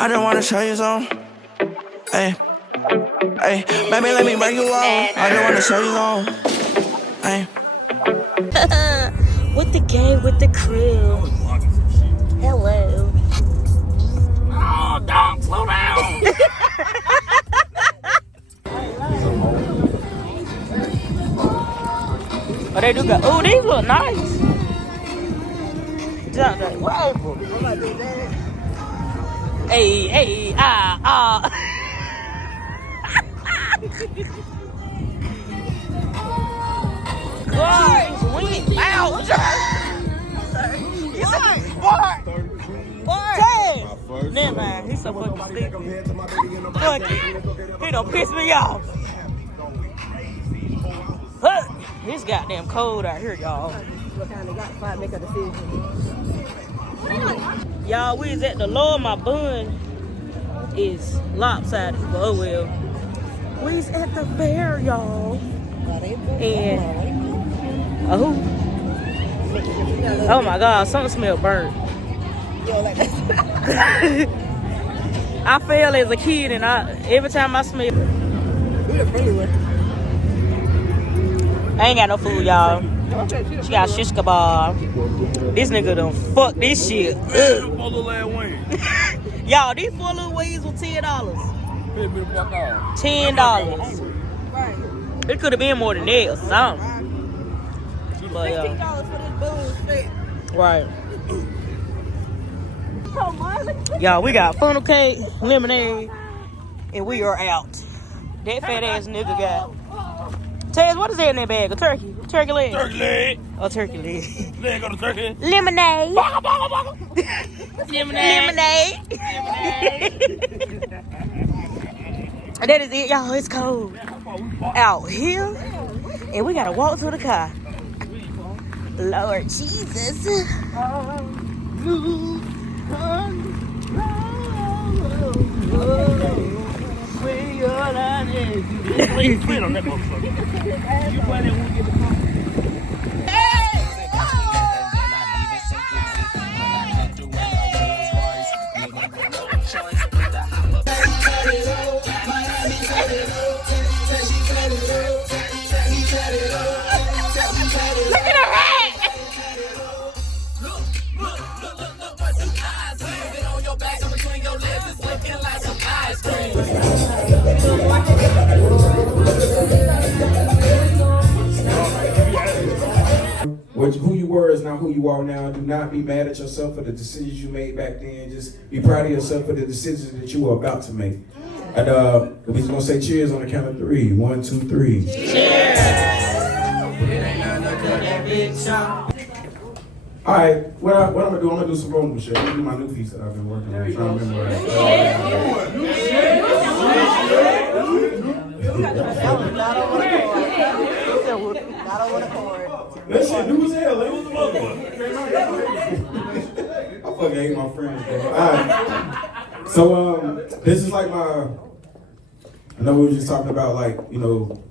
I just wanna show you something. Hey, hey, baby, let me break you off. I just wanna show you something. Hey. With the gang, with the crew. Hello. Oh, dog, slow down. Oh, they do got. Oh, these look nice. Whoa. Hey, hey, ah. God, went out. Boy. Never mind. He's so fucking stupid. Fuck it. He done pissed me off. It's goddamn cold out here, y'all. Y'all, we is at the Lord. My bun is lopsided, but oh well. We's at the fair, y'all. And oh my God, something smell burnt. I fell as a kid, and every time I smell. I ain't got no food, y'all. She got shish kebab. This nigga done fuck this shit. Y'all, these 4 little wings were $10. $10. It could have been more than that or something. But $15 for this bullshit. right. Y'all, we got funnel cake, lemonade, and we are out. That fat ass nigga got. Taz, what is that in that bag? A turkey? Turkey leg? Turkey leg. Oh, turkey leg. Leg on the turkey. Lemonade. Lemonade. And that is it, y'all. It's cold out here. And we gotta walk to the car. Lord Jesus. Please quit on that motherfucker. You find that one get the phone. Who you were is not who you are now. Do not be mad at yourself for the decisions you made back then. Just be proud of yourself for the decisions that you are about to make. And we're just gonna say cheers on the count of 3. 1, 2, 3. Cheers! All right, what I'm gonna do? I'm gonna do some rolling shit. I'm gonna do my new piece that I've been working on. I'm trying to remember. That shit new as hell. It was the motherfucker. I fucking hate my friends, bro. Alright. So this is like my. I know we were just talking about like, you know,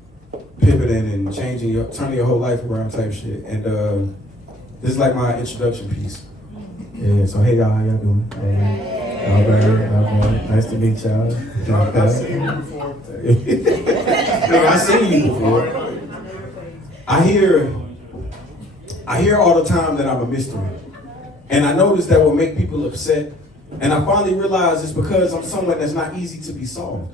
pivoting and changing turning your whole life around type shit. And this is like my introduction piece. Yeah, so hey y'all, how y'all doing? Albert, nice to meet y'all. I've seen you before. I've seen you before. I hear all the time that I'm a mystery. And I notice that will make people upset. And I finally realized it's because I'm someone that's not easy to be solved.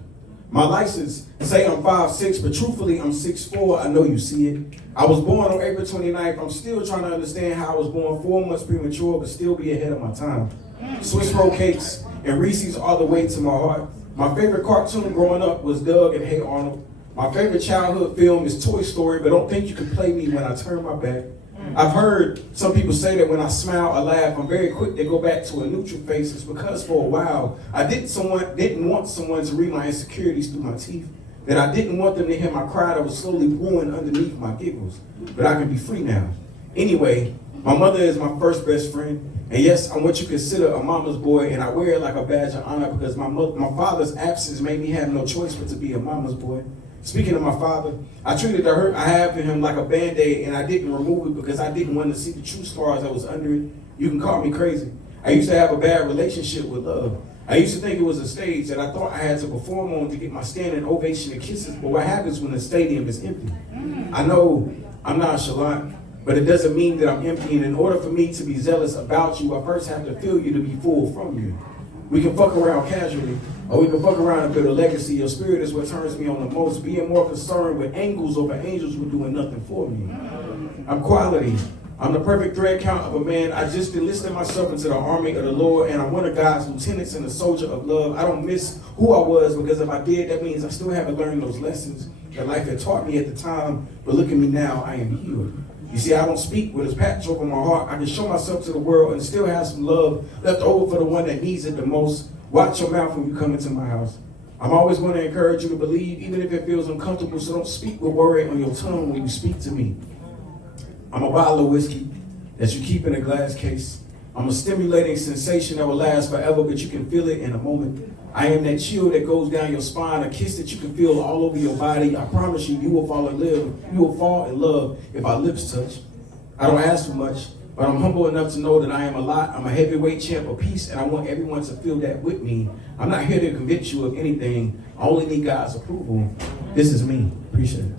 My license say I'm 5'6", but truthfully I'm 6'4". I know you see it. I was born on April 29th. I'm still trying to understand how I was born 4 months premature, but still be ahead of my time. Swiss roll cakes and Reese's all the way to my heart. My favorite cartoon growing up was Doug and Hey Arnold. My favorite childhood film is Toy Story, but don't think you can play me when I turn my back. I've heard some people say that when I smile or laugh, I'm very quick to go back to a neutral face. It's because for a while, I didn't want someone to read my insecurities through my teeth. That I didn't want them to hear my cry that was slowly brewing underneath my giggles. But I can be free now. Anyway, my mother is my first best friend. And yes, I'm what you consider a mama's boy, and I wear it like a badge of honor because my father's absence made me have no choice but to be a mama's boy. Speaking of my father, I treated the hurt I have for him like a Band-Aid, and I didn't remove it because I didn't want to see the true scars that was under it. You can call me crazy. I used to have a bad relationship with love. I used to think it was a stage that I thought I had to perform on to get my standing ovation and kisses, but what happens when the stadium is empty? I know I'm nonchalant, but it doesn't mean that I'm empty, and in order for me to be zealous about you, I first have to feel you to be full from you. We can fuck around casually, or we can fuck around and build a legacy. Your spirit is what turns me on the most. Being more concerned with angles over angels were doing nothing for me. I'm quality. I'm the perfect thread count of a man. I just enlisted myself into the army of the Lord, and I'm one of God's lieutenants and a soldier of love. I don't miss who I was, because if I did, that means I still haven't learned those lessons that life had taught me at the time. But look at me now, I am healed. You see, I don't speak with a patch over my heart. I can show myself to the world and still have some love left over for the one that needs it the most. Watch your mouth when you come into my house. I'm always going to encourage you to believe, even if it feels uncomfortable, so don't speak with worry on your tongue when you speak to me. I'm a bottle of whiskey that you keep in a glass case. I'm a stimulating sensation that will last forever, but you can feel it in a moment. I am that chill that goes down your spine, a kiss that you can feel all over your body. I promise you, you will fall in love if our lips touch. I don't ask for much, but I'm humble enough to know that I am a lot. I'm a heavyweight champ of peace, and I want everyone to feel that with me. I'm not here to convince you of anything. I only need God's approval. This is me. Appreciate it.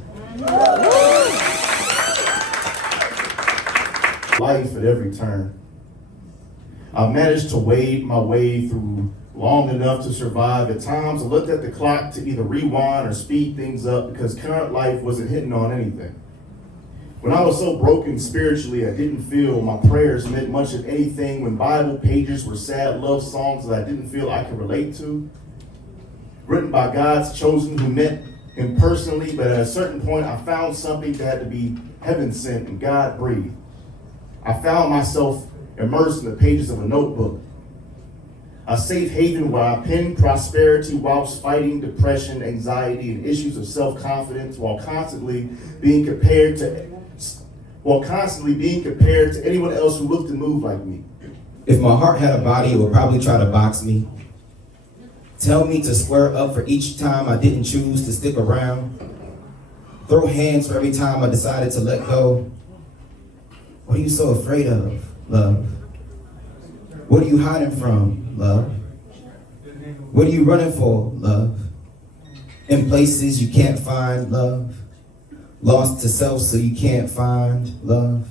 Life at every turn. I've managed to wade my way through long enough to survive. At times, I looked at the clock to either rewind or speed things up because current life wasn't hitting on anything. When I was so broken spiritually, I didn't feel my prayers meant much of anything. When Bible pages were sad love songs that I didn't feel I could relate to, written by God's chosen who met him personally, but at a certain point, I found something that had to be heaven sent and God breathed. I found myself immersed in the pages of a notebook, a safe haven where I penned prosperity whilst fighting depression, anxiety, and issues of self-confidence while constantly being compared to anyone else who looked and moved like me. If my heart had a body, it would probably try to box me. Tell me to square up for each time I didn't choose to stick around. Throw hands for every time I decided to let go. What are you so afraid of, love? What are you hiding from, love? What are you running for, love? In places you can't find love. Lost to self so you can't find love.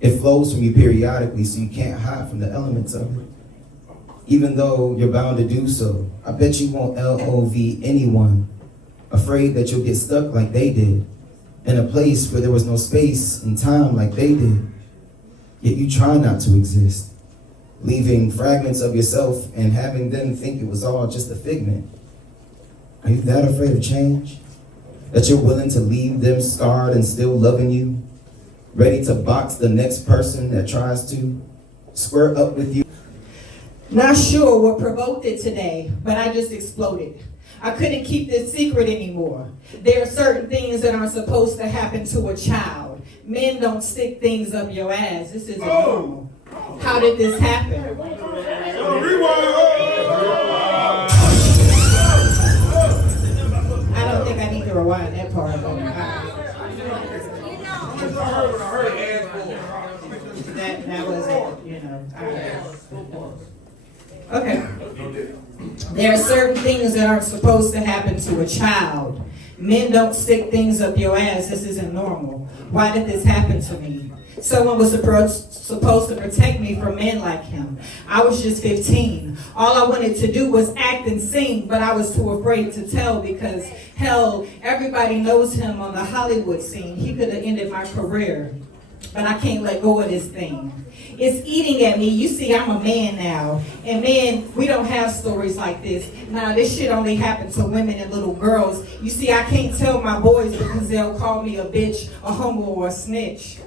It flows from you periodically so you can't hide from the elements of it. Even though you're bound to do so, I bet you won't love anyone. Afraid that you'll get stuck like they did. In a place where there was no space and time like they did. Yet you try not to exist, leaving fragments of yourself and having them think it was all just a figment. Are you that afraid of change? That you're willing to leave them scarred and still loving you? Ready to box the next person that tries to square up with you? Not sure what provoked it today, but I just exploded. I couldn't keep this secret anymore. There are certain things that aren't supposed to happen to a child. Men don't stick things up your ass. This isn't normal. How did this happen? I don't think I need to rewind that part. That was it, you know. Okay. There are certain things that aren't supposed to happen to a child. Men don't stick things up your ass. This isn't normal. Why did this happen to me? Someone was supposed to protect me from men like him. I was just 15. All I wanted to do was act and sing, but I was too afraid to tell because, hell, everybody knows him on the Hollywood scene. He could have ended my career, but I can't let go of this thing. It's eating at me. You see, I'm a man now. And men, we don't have stories like this. Now, this shit only happens to women and little girls. You see, I can't tell my boys because they'll call me a bitch, a homo, or a snitch.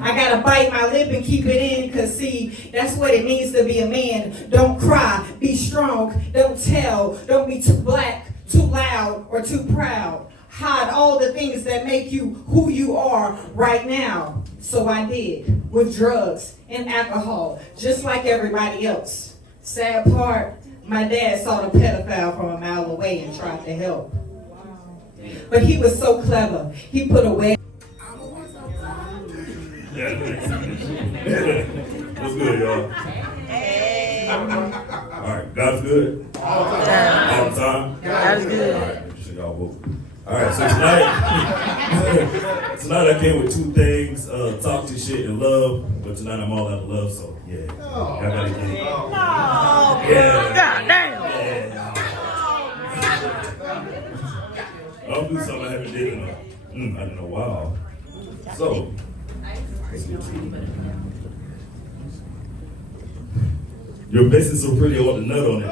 I gotta bite my lip and keep it in because, see, that's what it means to be a man. Don't cry. Be strong. Don't tell. Don't be too black, too loud, or too proud. Hide all the things that make you who you are right now. So I did, with drugs and alcohol, just like everybody else. Sad part, my dad saw the pedophile from a mile away and tried to help. But he was so clever. He put away. What's good, y'all? All right, God's good. All the time. That's good. All right, make sure y'all vote. All right, so tonight I came with two things: toxic shit and love. But tonight I'm all out of love, so yeah, I gotta get it. Yeah. God damn. I'll do something I haven't did in a while. So, your face is so pretty, I want the nut on it.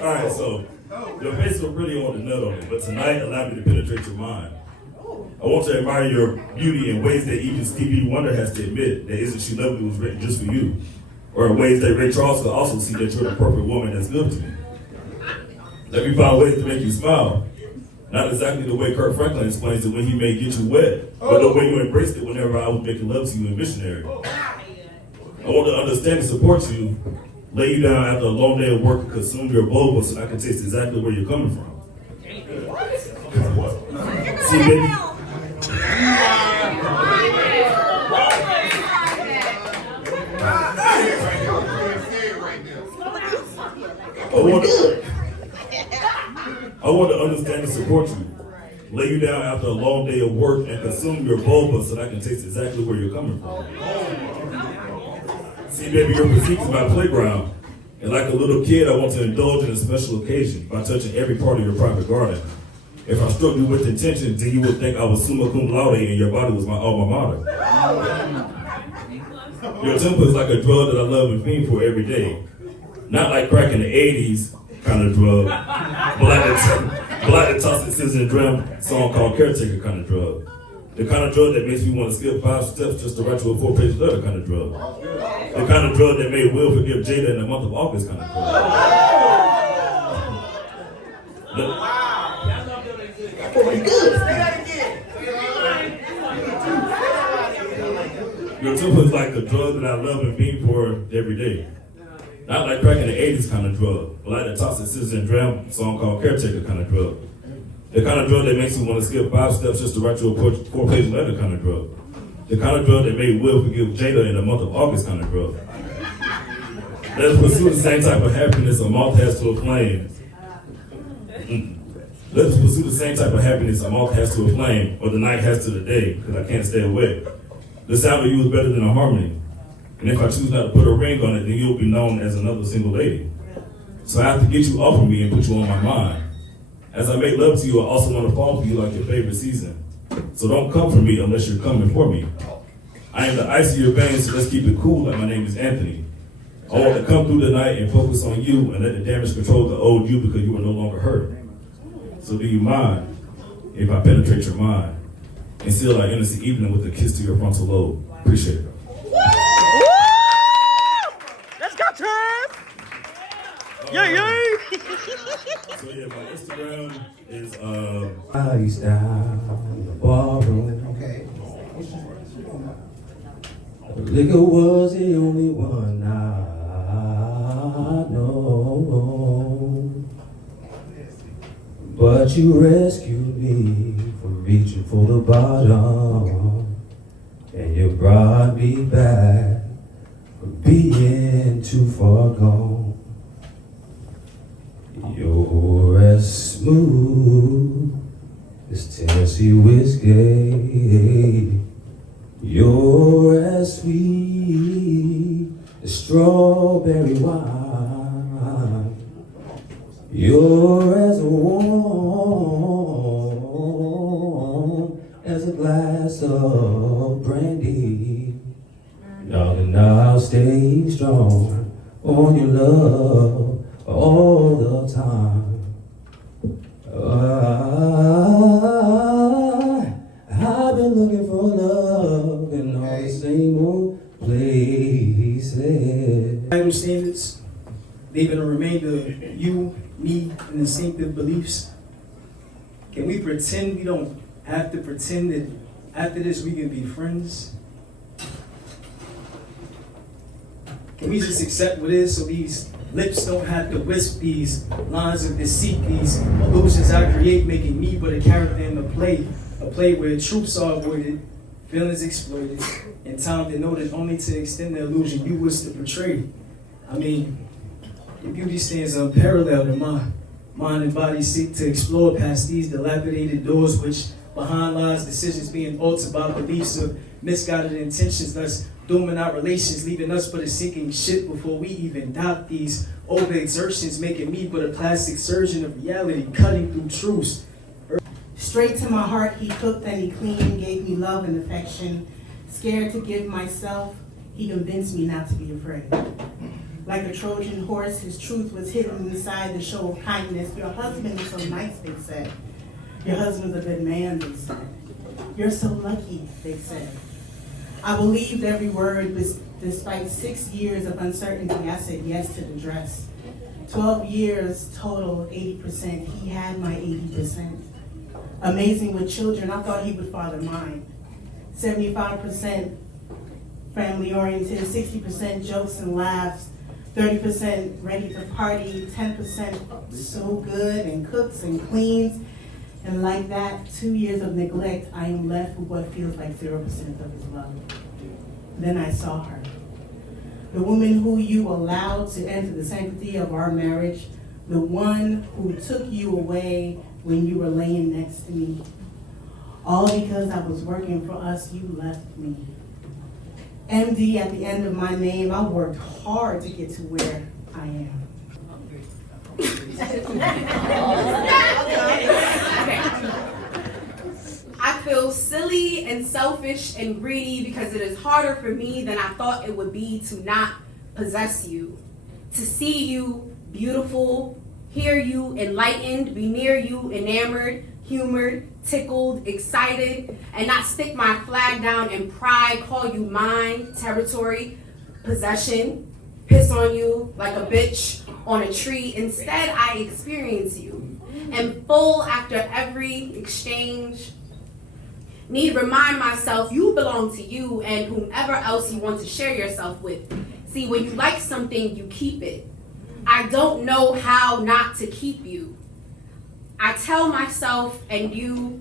All right, so your face is so pretty, I want the nut on it. But tonight, allow me to penetrate your mind. I want to admire your beauty in ways that even Stevie Wonder has to admit that Isn't She Lovely was written just for you. Or in ways that Ray Charles could also see that you're the perfect woman that's good to me. Let me find ways to make you smile. Not exactly the way Kurt Franklin explains it when he may get you wet, but the way you embraced it whenever I was making love to you in Missionary. I want to understand and support you, lay you down after a long day of work and consume your vulva so I can taste exactly where you're coming from. See, baby? I want to understand and support you. Lay you down after a long day of work and consume your vulva so that I can taste exactly where you're coming from. See, baby, your physique is my playground. And like a little kid, I want to indulge in a special occasion by touching every part of your private garden. If I struck you with intention, then you would think I was summa cum laude and your body was my alma mater. Your temper is like a drug that I love and fiend for every day. Not like crack in the 80s kind of drug, but like the Toxic Scissors and Drum song called Caretaker kind of drug. The kind of drug that makes me want to skip 5 steps just to write you a 4-page letter kind of drug. The kind of drug that made Will forgive Jada in the month of August kind of drug. Your temper is like a drug that I love and fiend for every day. Not like crack in the 80s kind of drug, but like the Toxic Scissors and Drum song called Caretaker kind of drug. The kind of drug that makes you want to skip 5 steps just to write you a 4-page letter kind of drug. The kind of drug that made Will forgive Jada in the month of August kind of drug. Let's pursue the same type of happiness a moth has to a flame. Let's pursue the same type of happiness a moth has to a flame, or the night has to the day, because I can't stay away. The sound of you is better than a harmony. And if I choose not to put a ring on it, then you'll be known as another single lady. So I have to get you off of me and put you on my mind. As I make love to you, I also want to fall for you like your favorite season. So don't come for me unless you're coming for me. I am the ice of your veins, so let's keep it cool like my name is Anthony. I want to come through the night and focus on you and let the damage control the old you because you are no longer hurt. So do you mind if I penetrate your mind and seal our innocent evening with a kiss to your frontal lobe? Appreciate it. Let's go, Trav! Yeah. So yeah, my Instagram is Lifestyle in the ballroom. Okay. Liquor was the only one I know. But you rescued me from reaching for the bottom. And you brought me back from being too far gone. You're as smooth as Tennessee whiskey. You're as sweet as strawberry wine. You're as warm as a glass of brandy. Darling, I'll stay strong on your love all the time. I've been looking for love in all the same old places. Bible standards, leaving a remainder of you, me, and instinctive beliefs. Can we pretend we don't have to pretend that after this we can be friends? Can we just accept what is so these lips don't have to whisper these lines of deceit, these illusions I create, making me but a character in the play? A play where truths are avoided, feelings exploited, and time denoted only to extend the illusion you wish to portray. I mean, your beauty stands unparalleled, and my mind and body seek to explore past these dilapidated doors, which behind lies decisions being altered by beliefs of misguided intentions, thus dooming our relations, leaving us but a sinking ship before we even doubt these overexertions, making me but a plastic surgeon of reality, cutting through truths. Straight to my heart, he cooked and he cleaned, gave me love and affection. Scared to give myself, he convinced me not to be afraid. Like a Trojan horse, his truth was hidden inside the show of kindness. Your husband is so nice, they said. Your husband's a good man, they said. You're so lucky, they said. I believed every word, despite 6 years of uncertainty. I said yes to the dress. 12 years total, 80%. He had my 80%. Amazing with children, I thought he would father mine. 75% family oriented, 60% jokes and laughs, 30% ready to party, 10% so good and cooks and cleans. And like that, 2 years of neglect, I am left with what feels like 0% of his love. Then I saw her. The woman who you allowed to enter the sanctity of our marriage, the one who took you away when you were laying next to me. All because I was working for us, you left me. MD at the end of my name, I worked hard to get to where I am. I feel silly and selfish and greedy because it is harder for me than I thought it would be to not possess you. To see you beautiful, hear you enlightened, be near you enamored, humored, tickled, excited, and not stick my flag down in pride, call you mine, territory, possession, piss on you like a bitch on a tree. Instead, I experience you in full after every exchange. Need remind myself you belong to you and whomever else you want to share yourself with. See, when you like something, you keep it. I don't know how not to keep you. I tell myself and you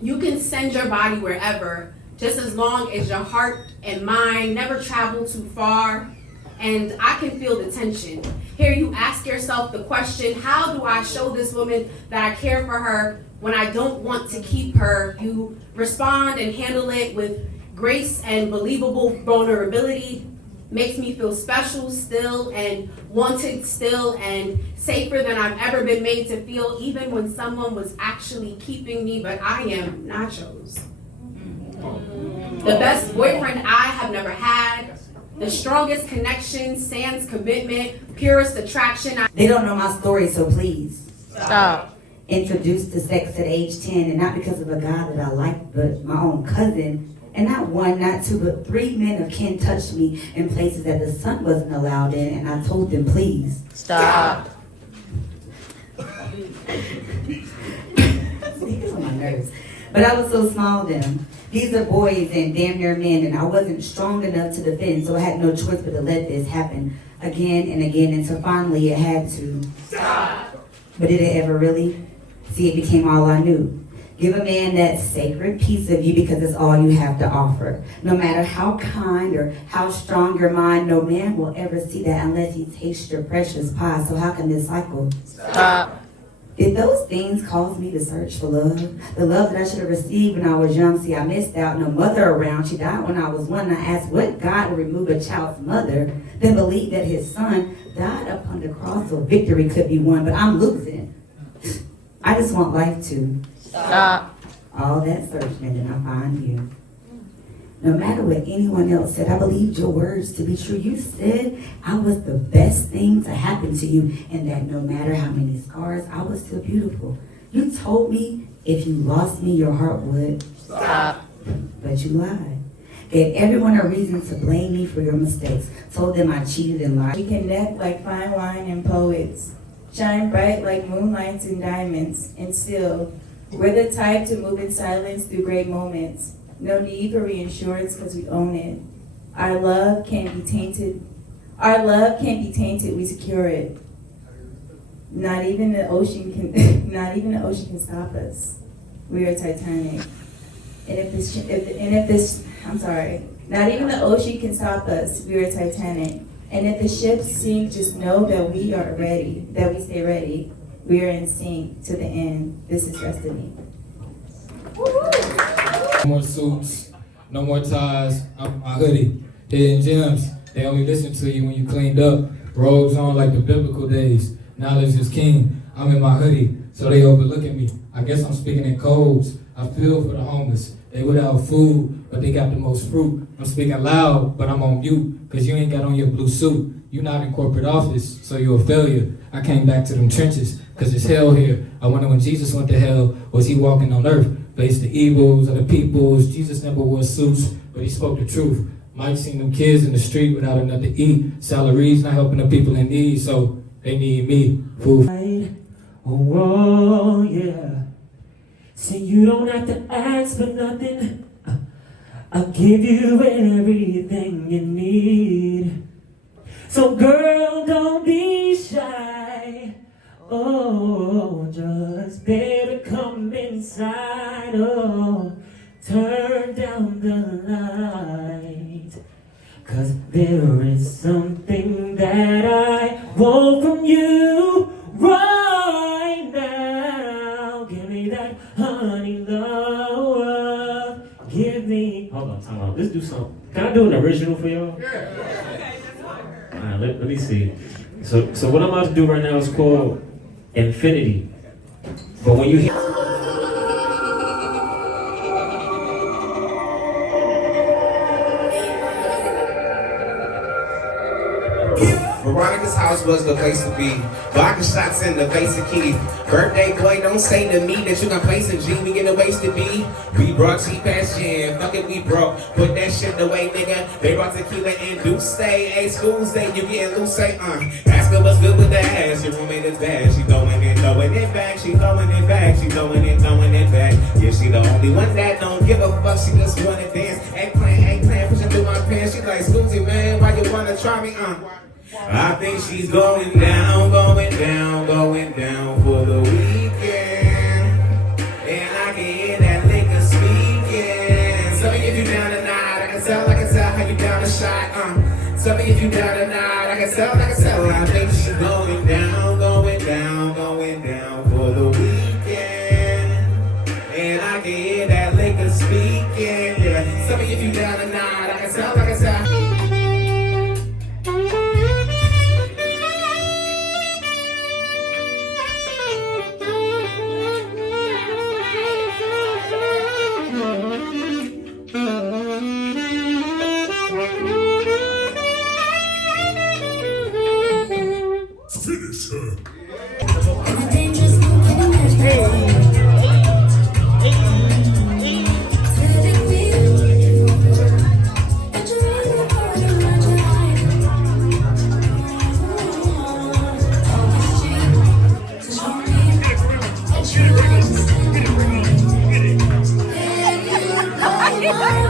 can send your body wherever, just as long as your heart and mind never travel too far. And I can feel the tension. Here you ask yourself the question, how do I show this woman that I care for her when I don't want to keep her? You respond and handle it with grace and believable vulnerability. Makes me feel special still and wanted still and safer than I've ever been made to feel, even when someone was actually keeping me, but I am nachos. The best boyfriend I have never had, the strongest connection, sans commitment, purest attraction. They don't know my story, so please. Stop. Introduced to sex at age 10, and not because of a guy that I liked, but my own cousin. And not one, not two, but 3 men of kin touched me in places that the sun wasn't allowed in, and I told them, please. Stop. It's on my nerves. But I was so small then. These are boys and damn near men, and I wasn't strong enough to defend, so I had no choice but to let this happen again and again, until finally it had to. Stop. But did it ever really? See, it became all I knew. Give a man that sacred piece of you because it's all you have to offer. No matter how kind or how strong your mind, no man will ever see that unless he tastes your precious pie. So how can this cycle? Stop. Did those things cause me to search for love? The love that I should have received when I was young. See, I missed out. No mother around. She died when I was 1. I asked what God would remove a child's mother, then believe that his son died upon the cross so victory could be won. But I'm losing. I just want life to. Stop. All that searching, and I find you. No matter what anyone else said, I believed your words to be true. You said I was the best thing to happen to you, and that no matter how many scars, I was still beautiful. You told me if you lost me, your heart would. Stop. But you lied. Gave everyone a reason to blame me for your mistakes. Told them I cheated and lied. We connect like fine wine and poets. Shine bright like moonlights and diamonds. And still, we're the type to move in silence through great moments. No need for reassurance because we own it. Our love can't be tainted. We secure it. Not even the ocean can, not even the ocean can stop us. We are Titanic. Not even the ocean can stop us. We are Titanic. And if the ships sink, just know that we are ready, that we stay ready. We are in sync to the end. This is destiny. No more suits, no more ties. I'm my hoodie. Hidden gems. They only listen to you when you cleaned up. Robes on like the biblical days. Knowledge is king. I'm in my hoodie, so they overlooking me. I guess I'm speaking in codes. I feel for the homeless. They without food, but they got the most fruit. I'm speaking loud, but I'm on mute, cause you ain't got on your blue suit. You not in corporate office, so you're a failure. I came back to them trenches, cause it's hell here. I wonder when Jesus went to hell, was he walking on earth? Faced the evils of the peoples. Jesus never wore suits, but he spoke the truth. Mike seen them kids in the street without enough to eat. Salaries not helping the people in need, so they need me. Food. Oh, yeah. See, you don't have to ask for nothing. I'll give you everything you need. So, girl, don't be shy. Oh, just better come inside. Oh, turn down the light. 'Cause there is something that I want from you right now. Give me that honey love. Give me. Hold on, time out. Let's do something. Can I do an original for y'all? Alright, let me see. So what I'm about to do right now is called Infinity. But when you hear Veronica's house was the place to be. Vodka shots in the face of Keith. Birthday boy, don't say to me that you can play some G. We get a ways to be. We brought cheap ass gin. Fuck it, we broke. Put that shit away, nigga. They brought tequila and Douce. Hey, school's day, you getting loose, say, Ask her what's good with the ass. Your roommate is bad. She throwing it back. She throwing it back. She throwing it back. Yeah, she the only one that don't give a fuck. She just wanna dance. Eggplant, pushing through my pants. She like, Susie, man, why you wanna try me, I think she's going down for the weekend. And I can hear that liquor speaking. Tell me if you down tonight, I can tell how you down the shot. Tell me if you down tonight, I can tell. I think she's going down for the weekend. And I can hear that liquor speaking. Yeah. Tell me if you down tonight, I can tell. Hey.